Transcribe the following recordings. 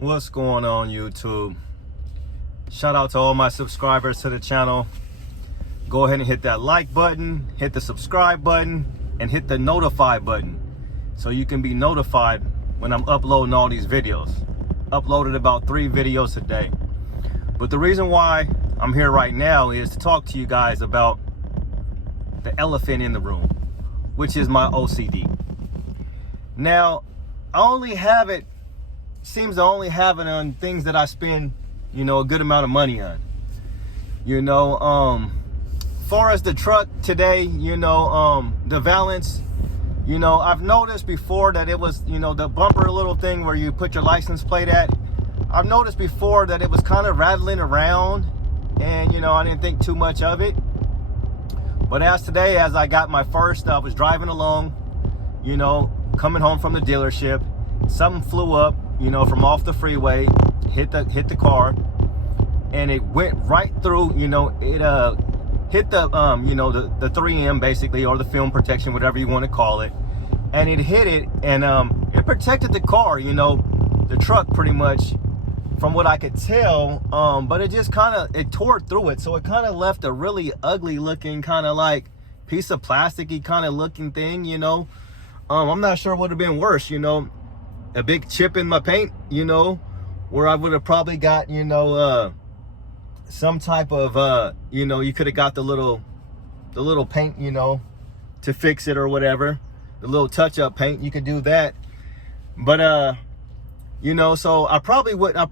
What's going on, YouTube? Shout out to all my subscribers to the channel. Go ahead and hit that like button, hit the subscribe button, and hit the notify button so you can be notified when I'm uploading all these videos. Uploaded about 3 videos a day. But the reason why I'm here right now is to talk to you guys about the elephant in the room, which is my OCD. Now, I only have it, seems to only have it on things that I spend, a good amount of money on. Far as the truck today, the Valance, I've noticed before that it was, the bumper little thing where you put your license plate at. I've noticed before that it was kind of rattling around and, I didn't think too much of it. But as today, as I got my first, I was driving along, coming home from the dealership, something flew up, from off the freeway, hit the car, and it went right through, it hit the, the 3M basically, or the film protection, whatever you want to call it. And it hit it, and it protected the car, the truck pretty much, from what I could tell, but it just it tore through it. So it kind of left a really ugly looking, kind of like piece of plasticky kind of looking thing, I'm not sure what would have been worse, a big chip in my paint, where I would have probably got, some type of, you could have got the little paint, to fix it or whatever, the little touch-up paint, you could do that. But, so I probably would have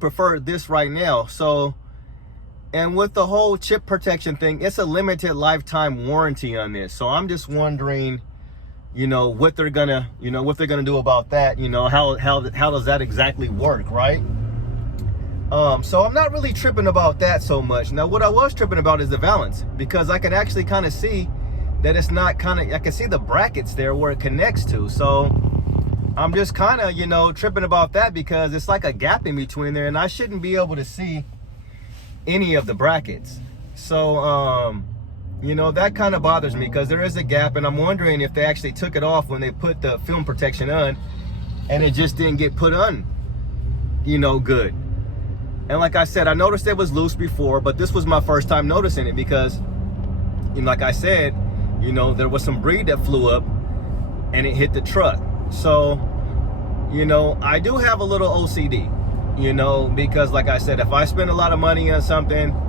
preferred this right now. So, and with the whole chip protection thing, it's a limited lifetime warranty on this. So I'm just wondering, what they're gonna do about that. How does that exactly work, right? So I'm not really tripping about that so much. Now, what I was tripping about is the Valance, because I can actually kind of see that it's not I can see the brackets there where it connects to. So I'm just kind of, tripping about that because it's like a gap in between there and I shouldn't be able to see any of the brackets. So, that kind of bothers me because there is a gap, and I'm wondering if they actually took it off when they put the film protection on and it just didn't get put on, good. And like I said, I noticed it was loose before, but this was my first time noticing it because, like I said, there was some breed that flew up and it hit the truck. So, I do have a little OCD, because like I said, if I spend a lot of money on something,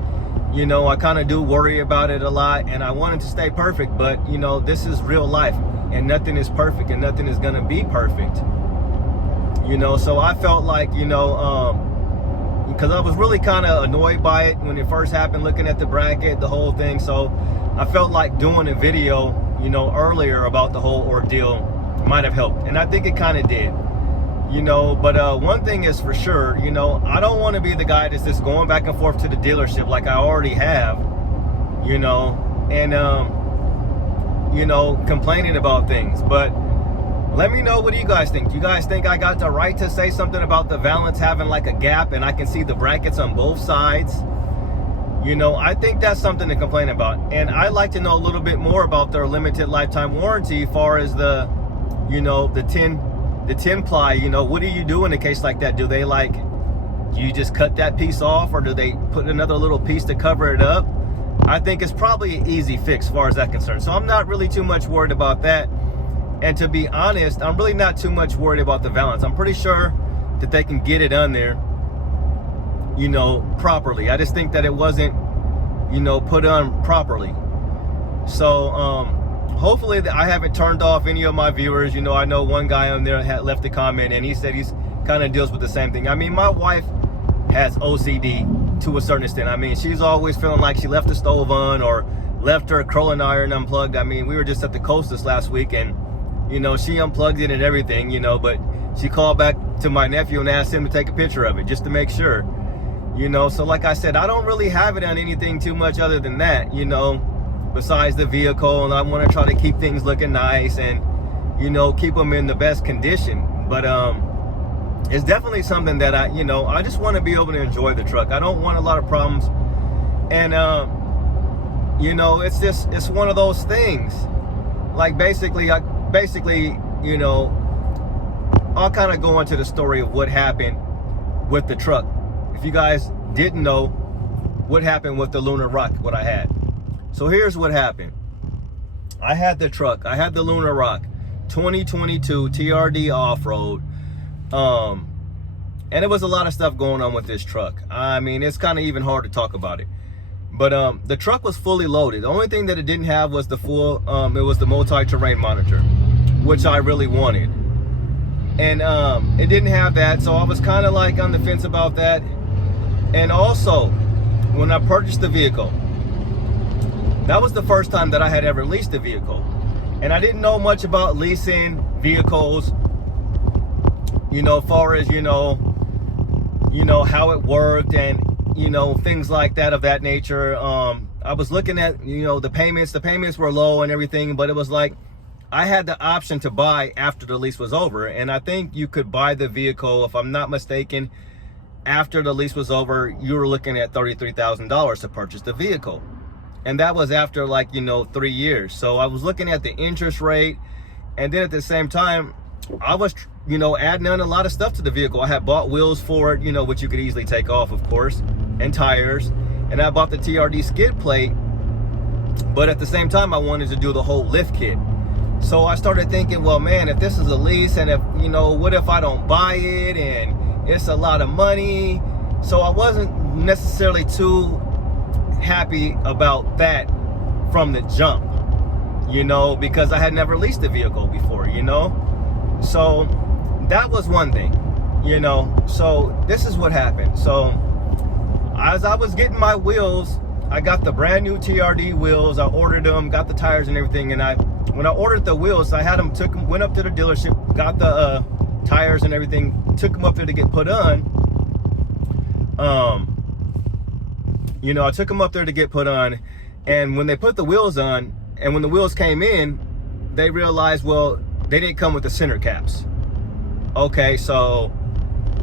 I kind of do worry about it a lot, and I want it to stay perfect. But, this is real life, and nothing is perfect, and nothing is going to be perfect. So I felt like, because I was really kind of annoyed by it when it first happened, looking at the bracket, the whole thing. So I felt like doing a video, earlier about the whole ordeal might have helped. And I think it kind of did. But one thing is for sure, I don't want to be the guy that's just going back and forth to the dealership like I already have, and, complaining about things. But let me know, what do you guys think? Do you guys think I got the right to say something about the Valance having like a gap and I can see the brackets on both sides? I think that's something to complain about. And I'd like to know a little bit more about their limited lifetime warranty as far as the 10 ply, what do you do in a case like that? Do they do you just cut that piece off, or do they put another little piece to cover it up? I think it's probably an easy fix as far as that's concerned. So I'm not really too much worried about that. And to be honest, I'm really not too much worried about the Valance. I'm pretty sure that they can get it on there, properly. I just think that it wasn't, put on properly. So, hopefully I haven't turned off any of my viewers. I know one guy on there had left a comment and he said he's kind of deals with the same thing. I mean, my wife has OCD to a certain extent. I mean, she's always feeling like she left the stove on or left her curling iron unplugged. I mean, we were just at the coast this last week and, she unplugged it and everything, but she called back to my nephew and asked him to take a picture of it just to make sure, So like I said, I don't really have it on anything too much other than that, besides the vehicle, and I want to try to keep things looking nice and keep them in the best condition. But it's definitely something that I just want to be able to enjoy the truck. I don't want a lot of problems, and it's one of those things. Like basically, I'll kind of go into the story of what happened with the truck. If you guys didn't know what happened with the Lunar Rock, what I had. So here's what happened. I had the truck. I had the Lunar Rock 2022 TRD Off Road. And it was a lot of stuff going on with this truck. I mean, it's kind of even hard to talk about it. But the truck was fully loaded. The only thing that it didn't have was the full, it was the multi-terrain monitor, which I really wanted. And it didn't have that, so I was kind of like on the fence about that. And also, when I purchased the vehicle, that was the first time that I had ever leased a vehicle. And I didn't know much about leasing vehicles, you know, as far as, you know, how it worked and, you know, things like that of that nature. I was looking at, you know, the payments were low and everything, but it was like, I had the option to buy after the lease was over. And I think you could buy the vehicle, if I'm not mistaken, after the lease was over, you were looking at $33,000 to purchase the vehicle. And that was after, like, you know, 3 years. So I was looking at the interest rate. And then at the same time, I was, you know, adding on a lot of stuff to the vehicle. I had bought wheels for it, you know, which you could easily take off, of course, and tires. And I bought the TRD skid plate. But at the same time, I wanted to do the whole lift kit. So I started thinking, well, man, if this is a lease and if, you know, what if I don't buy it and it's a lot of money? So I wasn't necessarily too happy about that from the jump, you know, because I had never leased a vehicle before, you know. So that was one thing, you know. So this is what happened. So as I was getting my wheels, I got the brand new TRD wheels. I ordered them, got the tires and everything. And when I ordered the wheels, I had them, went up to the dealership, got the tires and everything, took them up there to get put on. You know, I took them up there to get put on. And when they put the wheels on, and when the wheels came in, they realized, well, they didn't come with the center caps. Okay, so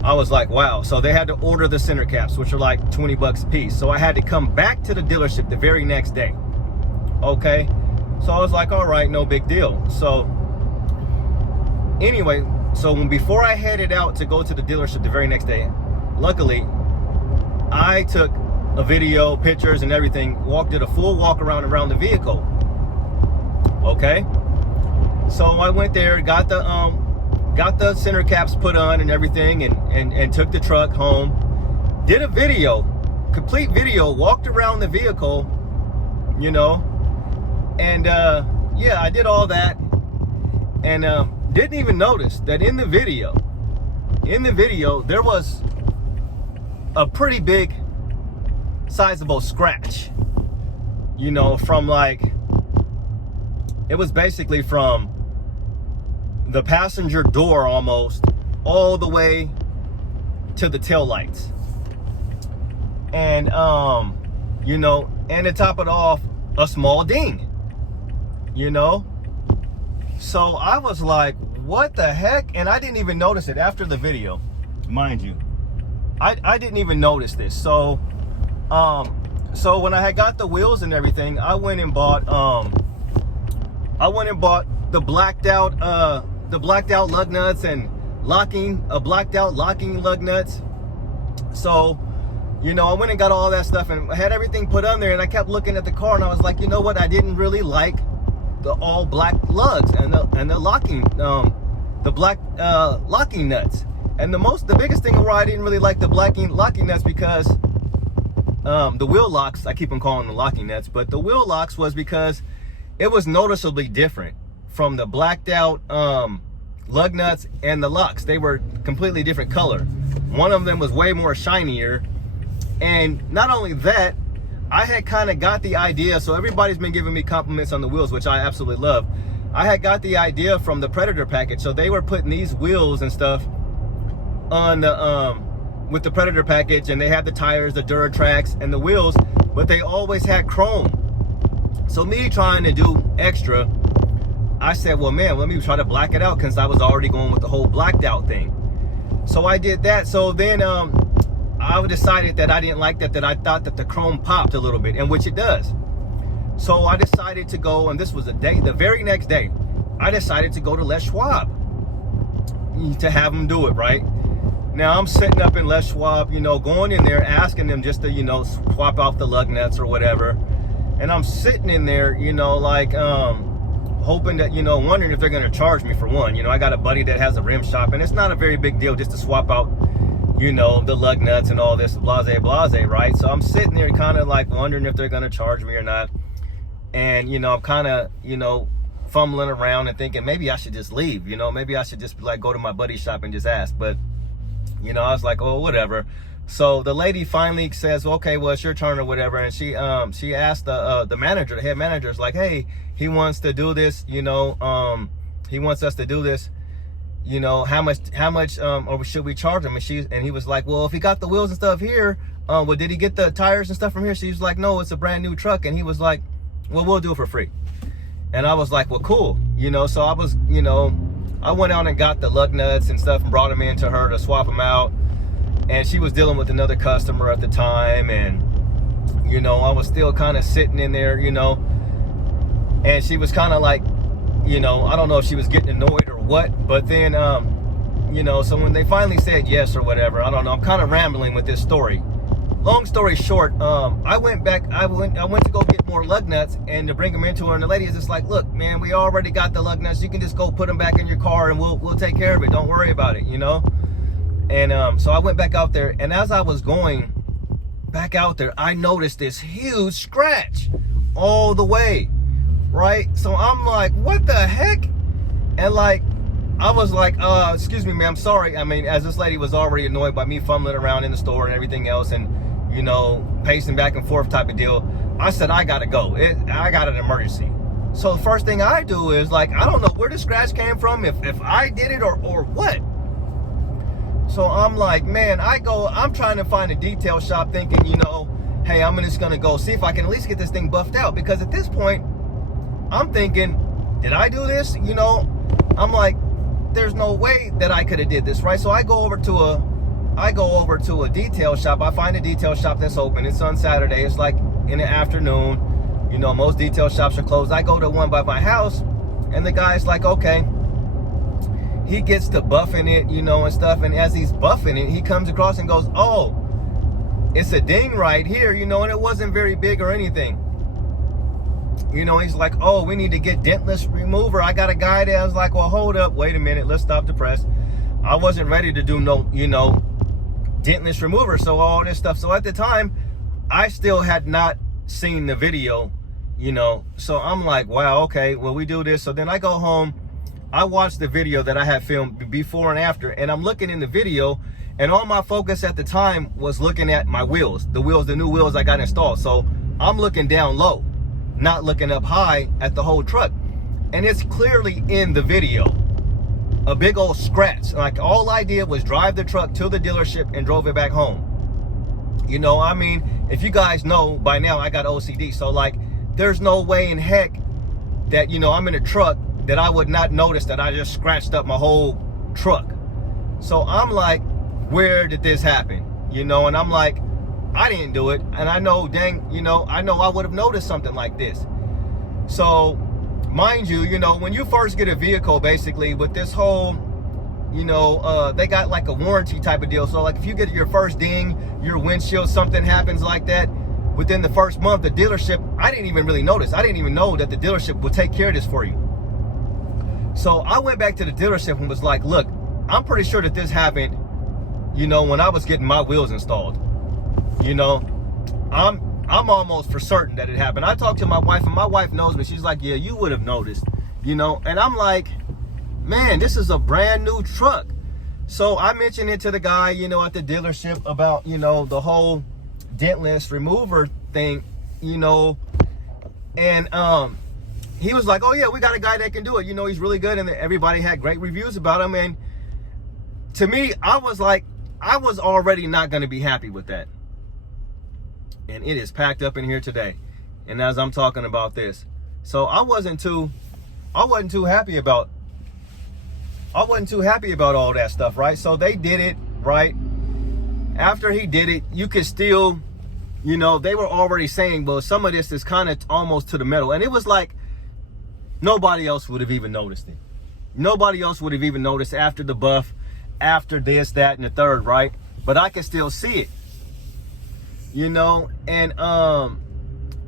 I was like, wow. So they had to order the center caps, which are like 20 bucks a piece. So I had to come back to the dealership the very next day. Okay, so I was like, all right, no big deal. So anyway, so before I headed out to go to the dealership the very next day, luckily, I took a video, pictures and everything, did a full walk around the vehicle. Okay, so I went there, got the center caps put on and everything, and took the truck home, did a video, complete video, walked around the vehicle, you know, and yeah, I did all that, and didn't even notice that in the video there was a pretty big sizable scratch, you know, from like, it was basically from the passenger door almost all the way to the tail lights. And you know, and to top it off, a small ding, you know. So I was like, what the heck? And I didn't even notice it after the video, mind you. I didn't even notice this. So so when I had got the wheels and everything, I went and bought the blacked out lug nuts and blacked out locking lug nuts. So, you know, I went and got all that stuff and had everything put on there, and I kept looking at the car and I was like, you know what, I didn't really like the all black lugs and the locking the black locking nuts. And the biggest thing why I didn't really like the locking nuts, because the wheel locks, I keep on calling them locking nuts, but the wheel locks was because it was noticeably different from the blacked out lug nuts and the locks. They were completely different color. One of them was way more shinier. And not only that, I had kind of got the idea, so everybody's been giving me compliments on the wheels, which I absolutely love. I had got the idea from the Predator package. So they were putting these wheels and stuff on the with the Predator package, and they had the tires, the Duratrax and the wheels, but they always had chrome. So me trying to do extra, I said, well, man, let me try to black it out, because I was already going with the whole blacked out thing. So I did that. So then I decided that I didn't like that I thought that the chrome popped a little bit, and which it does. So I decided to go, and this was the very next day, I decided to go to Les Schwab to have them do it, right? Now I'm sitting up in Les Schwab, you know, going in there, asking them just to, you know, swap out the lug nuts or whatever. And I'm sitting in there, you know, like, hoping that, you know, wondering if they're going to charge me for one. You know, I got a buddy that has a rim shop, and it's not a very big deal just to swap out, you know, the lug nuts and all this blase, right? So I'm sitting there kind of like wondering if they're going to charge me or not. And, you know, I'm kind of, you know, fumbling around and thinking maybe I should just leave, you know, maybe I should just like go to my buddy's shop and just ask. But, you know, I was like, oh, whatever. So the lady finally says, okay, well, it's your turn or whatever. And she asked the manager, the head manager, is like, hey, he wants to do this, you know, he wants us to do this, you know, how much, or should we charge him? And he was like, well, if he got the wheels and stuff here, well, did he get the tires and stuff from here? She was like, no, it's a brand new truck. And he was like, well, we'll do it for free. And I was like, well, cool. You know, so I was, you know, I went out and got the lug nuts and stuff and brought them in to her to swap them out. And she was dealing with another customer at the time. And, you know, I was still kind of sitting in there, you know, and she was kind of like, you know, I don't know if she was getting annoyed or what, but then, you know, so when they finally said yes or whatever, I don't know, I'm kind of rambling with this story. Long story short, I went to go get more lug nuts and to bring them into her, and the lady is just like, look, man, we already got the lug nuts. You can just go put them back in your car and we'll take care of it. Don't worry about it, you know? And so I went back out there, and as I was going back out there, I noticed this huge scratch all the way, right? So I'm like, what the heck? And like, I was like, excuse me, ma'am, sorry. I mean, as this lady was already annoyed by me fumbling around in the store and everything else and, you know, pacing back and forth type of deal, I said, I gotta go. I got an emergency. So the first thing I do is like, I don't know where the scratch came from, if I did it or what. So I'm like, man, I'm trying to find a detail shop thinking, you know, hey, I'm just gonna go see if I can at least get this thing buffed out. Because at this point, I'm thinking, did I do this? You know, I'm like, there's no way that I could have did this, right? So I go over to a detail shop. I find a detail shop that's open. It's on Saturday. It's like in the afternoon. You know, most detail shops are closed. I go to one by my house, and the guy's like, okay. He gets to buffing it, you know, and stuff. And as he's buffing it, he comes across and goes, oh, it's a ding right here, you know, and it wasn't very big or anything. You know, he's like, oh, we need to get dentless remover. I got a guy there. I was like, well, hold up, wait a minute, let's stop the press. I wasn't ready to do no, you know, dentless remover, so all this stuff. So at the time, I still had not seen the video, you know. So I'm like, wow, okay, well, we do this. So then I go home, I watched the video that I had filmed before and after, and I'm looking in the video, and all my focus at the time was looking at my wheels, the new wheels I got installed. So I'm looking down low, not looking up high at the whole truck. And it's clearly in the video, a big old scratch. Like, all I did was drive the truck to the dealership and drove it back home. You know, I mean, if you guys know by now, I got OCD. So like, there's no way in heck that, you know, I'm in a truck that I would not notice that I just scratched up my whole truck. So I'm like, where did this happen? You know, and I'm like, I didn't do it. And I know, dang, you know, I know I would have noticed something like this. So mind you, you know, when you first get a vehicle, basically with this whole, you know, they got like a warranty type of deal. So like, if you get your first ding, your windshield, something happens like that, within the first month, the dealership, I didn't even really notice. I didn't even know that the dealership would take care of this for you. So I went back to the dealership and was like, look, I'm pretty sure that this happened, you know, when I was getting my wheels installed. You know, I'm almost for certain that it happened. I talked to my wife, and my wife knows me. She's like, yeah, you would have noticed, you know. And I'm like, man, this is a brand new truck. So I mentioned it to the guy, you know, at the dealership about, you know, the whole dentless remover thing, you know. And he was like, oh yeah, we got a guy that can do it. You know, he's really good. And everybody had great reviews about him. And to me, I was like, I was already not going to be happy with that. And it is packed up in here today. And as I'm talking about this, so I wasn't too happy about all that stuff, right? So they did it, right? After he did it, you could still, you know, they were already saying, well, some of this is kind of almost to the metal. And it was like, nobody else would have even noticed it. Nobody else would have even noticed after the buff, after this, that, and the third, right? But I can still see it, you know. And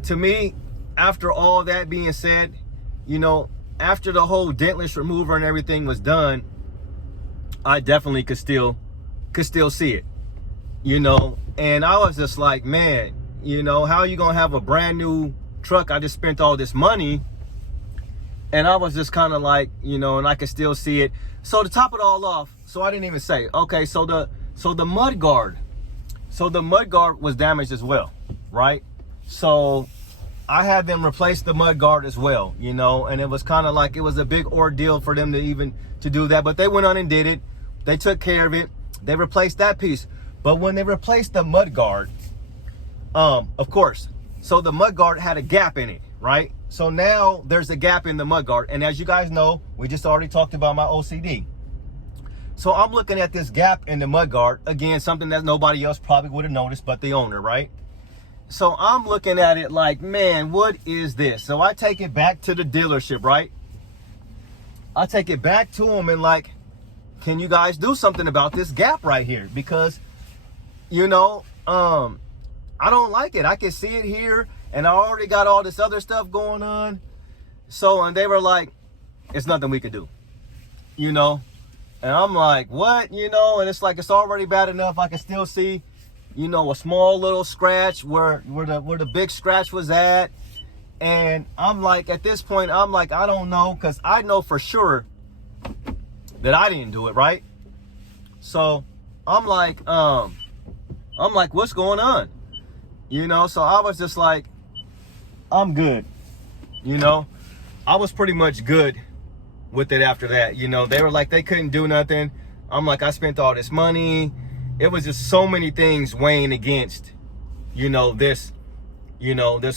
to me, after all that being said, you know, after the whole dentless remover and everything was done, I definitely could still see it, you know. And I was just like, man, you know, how are you gonna have a brand new truck? I just spent all this money. And I was just kind of like, you know, and I could still see it. So to top it all off, so I didn't even say, okay, so the mud guard was damaged as well, right? So I had them replace the mud guard as well, you know, and it was kind of like, it was a big ordeal for them to do that, but they went on and did it. They took care of it. They replaced that piece. But when they replaced the mud guard, of course, so the mud guard had a gap in it, right? So now there's a gap in the mud guard. And as you guys know, we just already talked about my OCD. So I'm looking at this gap in the mud guard. Again, something that nobody else probably would have noticed but the owner, right? So I'm looking at it like, man, what is this? So I take it back to the dealership, right? I take it back to them and like, can you guys do something about this gap right here? Because, you know, I don't like it. I can see it here, and I already got all this other stuff going on. So, and they were like, it's nothing we could do, you know? And I'm like, what? You know, and it's like, it's already bad enough. I can still see, you know, a small little scratch where the big scratch was at. And I'm like, at this point, I'm like, I don't know, because I know for sure that I didn't do it, right? So I'm like, what's going on? You know, so I was just like, I'm good. You know, I was pretty much good with it after that. You know, they were like, they couldn't do nothing. I'm like, I spent all this money. It was just so many things weighing against, you know, this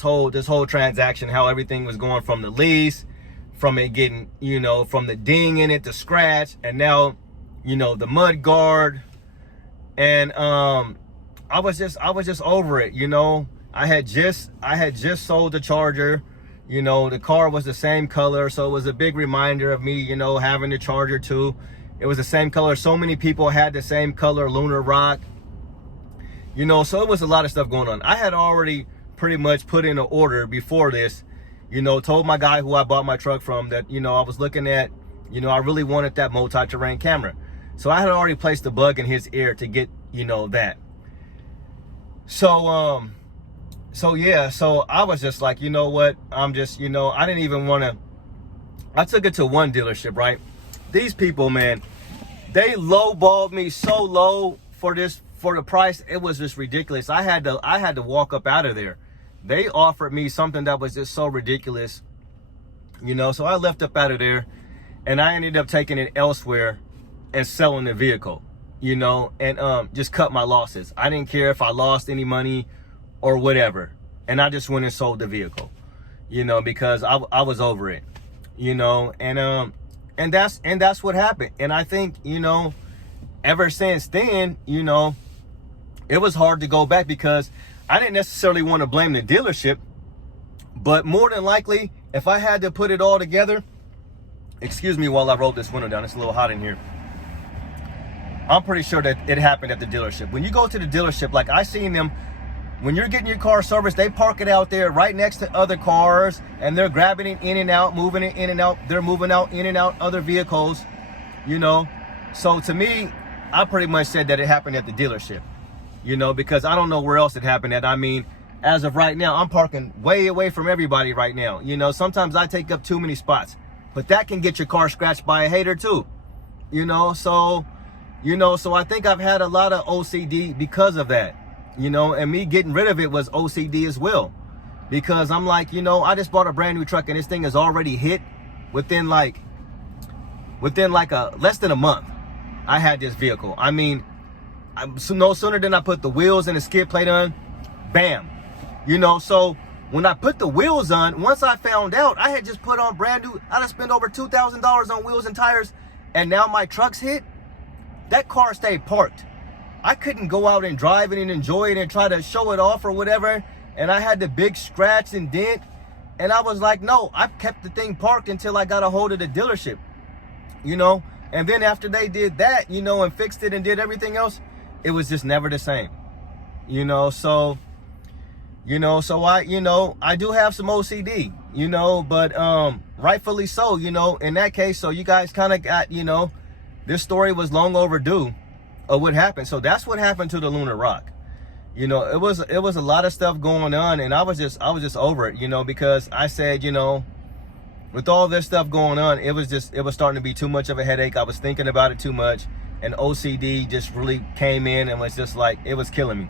whole transaction, how everything was going from the lease, from it getting, you know, from the ding in it, the scratch, and now, you know, the mud guard. And I was just over it, you know. I had just sold the Charger, you know. The car was the same color, so it was a big reminder of me, you know, having the Charger too. It was the same color. So many people had the same color, lunar rock, you know. So it was a lot of stuff going on. I had already pretty much put in an order before this, you know, told my guy who I bought my truck from that, you know, I was looking at, you know, I really wanted that multi-terrain camera. So I had already placed the bug in his ear to get, you know, that. So yeah, so I was just like, you know what, I'm just, you know, I didn't even want to, I took it to one dealership, right? These people, man, they lowballed me so low for the price. It was just ridiculous. I had to walk up out of there. They offered me something that was just so ridiculous, you know. So I left up out of there, and I ended up taking it elsewhere and selling the vehicle, you know, and just cut my losses. I didn't care if I lost any money or whatever, and I just went and sold the vehicle, you know, because I was over it, you know. And that's what happened. And I think, you know, ever since then, you know, it was hard to go back, because I didn't necessarily want to blame the dealership, but more than likely, if I had to put it all together, excuse me while I roll this window down, it's a little hot in here. I'm pretty sure that it happened at the dealership. When you go to the dealership, like I seen them, when you're getting your car serviced, they park it out there right next to other cars, and they're grabbing it in and out, moving it in and out. They're moving out in and out other vehicles, you know. So to me, I pretty much said that it happened at the dealership, you know, because I don't know where else it happened at. I mean, as of right now, I'm parking way away from everybody right now. You know, sometimes I take up too many spots, but that can get your car scratched by a hater too, you know. So, you know, so I think I've had a lot of OCD because of that, you know, and me getting rid of it was OCD as well, because I'm like, you know, I just bought a brand new truck, and this thing is already hit within like less than a month. I had this vehicle. I mean, so no sooner than I put the wheels and the skid plate on, bam, you know. So when I put the wheels on, once I found out, I had just put on brand new, I had spent over $2,000 on wheels and tires, and now my truck's hit. That car stayed parked. I couldn't go out and drive it and enjoy it and try to show it off or whatever. And I had the big scratch and dent. And I was like, no, I kept the thing parked until I got a hold of the dealership. You know, And then after they did that, you know, and fixed it and did everything else, it was just never the same. You know, so I do have some OCD, you know, but rightfully so, you know, in that case. So you guys kind of got, you know, this story was long overdue of what happened. So that's what happened to the lunar rock. You know, it was a lot of stuff going on, and I was just over it, you know, because I said, you know, with all this stuff going on, it was starting to be too much of a headache. I was thinking about it too much, and OCD just really came in and was just like, it was killing me.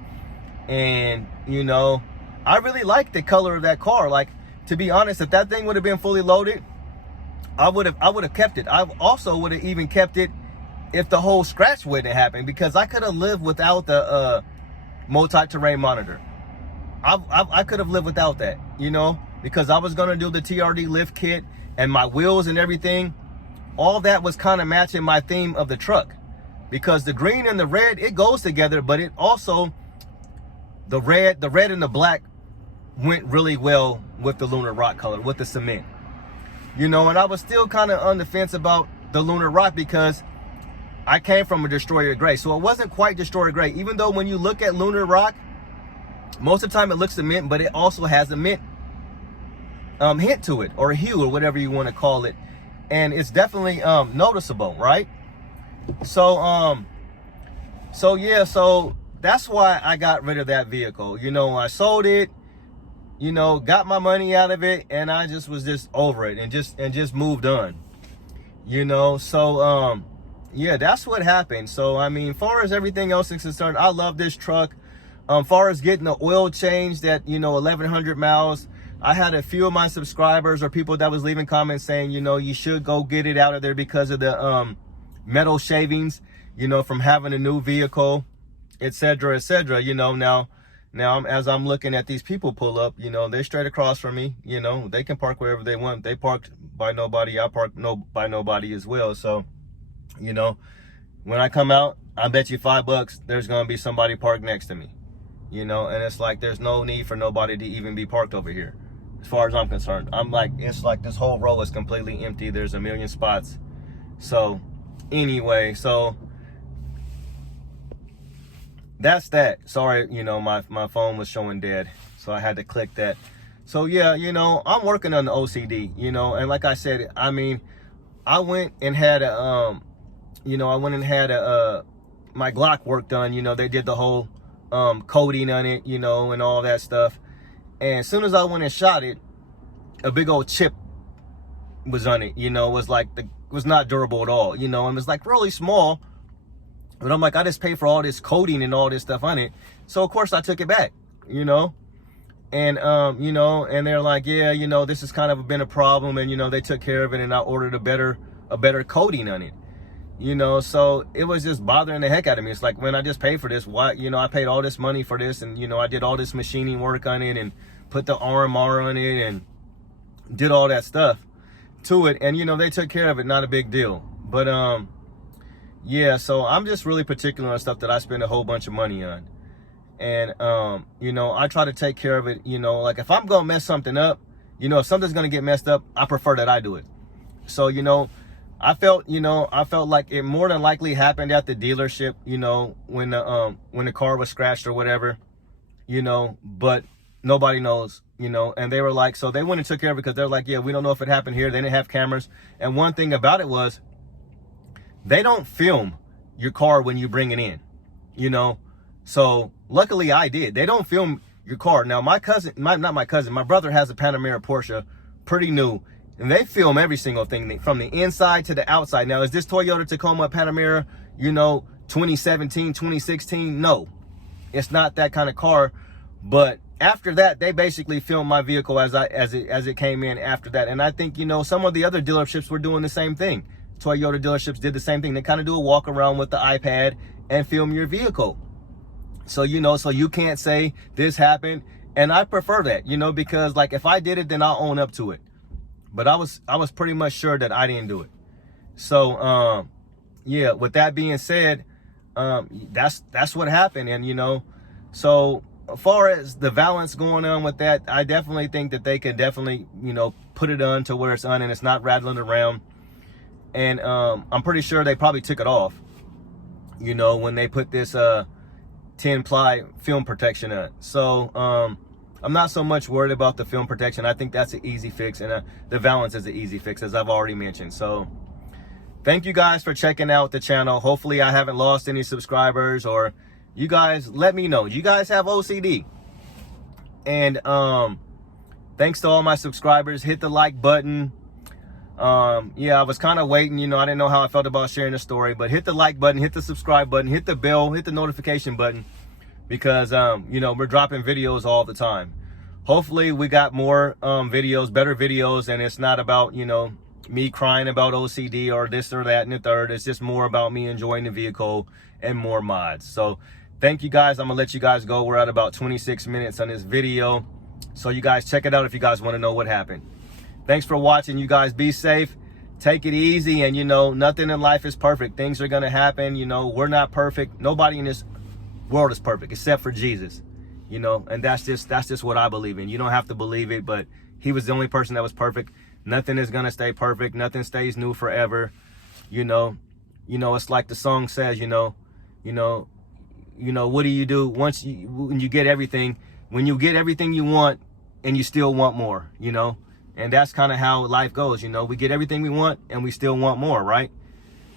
And, you know, I really liked the color of that car. Like, to be honest, if that thing would have been fully loaded, I would have kept it. I also would have even kept it if the whole scratch wouldn't have happened, because I could have lived without the multi-terrain monitor. I could have lived without that, you know, because I was going to do the TRD lift kit, and my wheels and everything, all that was kind of matching my theme of the truck, because the green and the red, it goes together, but it also, the red and the black went really well with the lunar rock color, with the cement, you know. And I was still kind of on the fence about the lunar rock because I came from a destroyer gray, so it wasn't quite destroyer gray, even though when you look at lunar rock, most of the time it looks cement, but it also has a mint hint to it, or hue, or whatever you want to call it, and it's definitely noticeable, right? So yeah, so that's why I got rid of that vehicle. You know, I sold it, you know, got my money out of it, and I just was over it and just moved on, you know. So yeah, that's what happened. So I mean, far as everything else is concerned, I love this truck. Far as getting the oil changed at, you know, 1,100 miles, I had a few of my subscribers or people that was leaving comments saying, you know, you should go get it out of there because of the metal shavings, you know, from having a new vehicle, etc., etc. You know, now as I'm looking at these people pull up, you know, they're straight across from me. You know, they can park wherever they want. They parked by nobody. I parked by nobody as well. So, you know, when I come out, I bet you $5 there's gonna be somebody parked next to me. You know, and it's like there's no need for nobody to even be parked over here, as far as I'm concerned. I'm like, it's like this whole row is completely empty. There's a million spots. So anyway, so that's that. Sorry, you know, my phone was showing dead, so I had to click that. So yeah, you know, I'm working on the OCD, you know, and like I said, I mean, I went and had a my Glock work done. You know, they did the whole coating on it, you know, and all that stuff. And as soon as I went and shot it, a big old chip was on it, you know. It was like, was not durable at all, you know, and it was like really small. But I'm like, I just paid for all this coating and all this stuff on it, so of course I took it back, you know. And you know, and they're like, yeah, you know, this has kind of been a problem, and you know, they took care of it, and I ordered a better coating on it. You know, so it was just bothering the heck out of me. It's like, when I just paid for this, why, you know, I paid all this money for this, and, you know, I did all this machining work on it and put the RMR on it and did all that stuff to it. And, you know, they took care of it, not a big deal. But, yeah, so I'm just really particular on stuff that I spend a whole bunch of money on. And, you know, I try to take care of it, you know, like if I'm going to mess something up, you know, if something's going to get messed up, I prefer that I do it. So, you know, I felt like it more than likely happened at the dealership, you know, when the car was scratched or whatever, you know, but nobody knows, you know. And they were like, so they went and took care of it because they're like, yeah, we don't know if it happened here. They didn't have cameras. And one thing about it was, they don't film your car when you bring it in, you know. So luckily I did. They don't film your car. Now my brother has a Panamera Porsche, pretty new. And they film every single thing from the inside to the outside. Now, is this Toyota Tacoma Panamera, you know, 2017, 2016? No, it's not that kind of car. But after that, they basically filmed my vehicle as it came in after that. And I think, you know, some of the other dealerships were doing the same thing. Toyota dealerships did the same thing. They kind of do a walk around with the iPad and film your vehicle. So, you know, so you can't say this happened. And I prefer that, you know, because like if I did it, then I'll own up to it. But I was pretty much sure that I didn't do it. So yeah, with that being said, that's what happened. And you know, so as far as the balance going on with that, I definitely think that they can definitely, you know, put it on to where it's on and it's not rattling around. And I'm pretty sure they probably took it off, you know, when they put this 10-ply film protection on. So I'm not so much worried about the film protection. I think that's an easy fix, and the valance is an easy fix, as I've already mentioned. So thank you guys for checking out the channel. Hopefully I haven't lost any subscribers, or you guys let me know. You guys have OCD. And thanks to all my subscribers. Hit the like button. Yeah, I was kind of waiting, you know, I didn't know how I felt about sharing the story, but hit the like button, hit the subscribe button, hit the bell, hit the notification button, because you know, we're dropping videos all the time. Hopefully we got more videos, better videos, and it's not about, you know, me crying about OCD or this or that and the third. It's just more about me enjoying the vehicle and more mods. So thank you guys. I'm gonna let you guys go. We're at about 26 minutes on this video, so you guys check it out if you guys want to know what happened. Thanks for watching. You guys be safe, take it easy, and you know, nothing in life is perfect. Things are gonna happen. You know, we're not perfect. Nobody in this world is perfect except for Jesus, you know, and that's just what I believe in. You don't have to believe it, but he was the only person that was perfect. Nothing is gonna stay perfect. Nothing stays new forever. You know, it's like the song says, you know, what do you do when you get everything you want and you still want more, you know? And that's kind of how life goes, you know. We get everything we want and we still want more, right?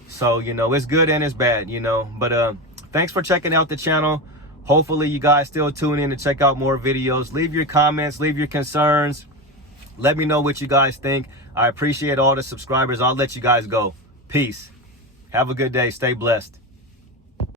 So, you know, it's good and it's bad, you know. But thanks for checking out the channel. Hopefully you guys still tune in to check out more videos. Leave your comments, leave your concerns. Let me know what you guys think. I appreciate all the subscribers. I'll let you guys go. Peace. Have a good day. Stay blessed.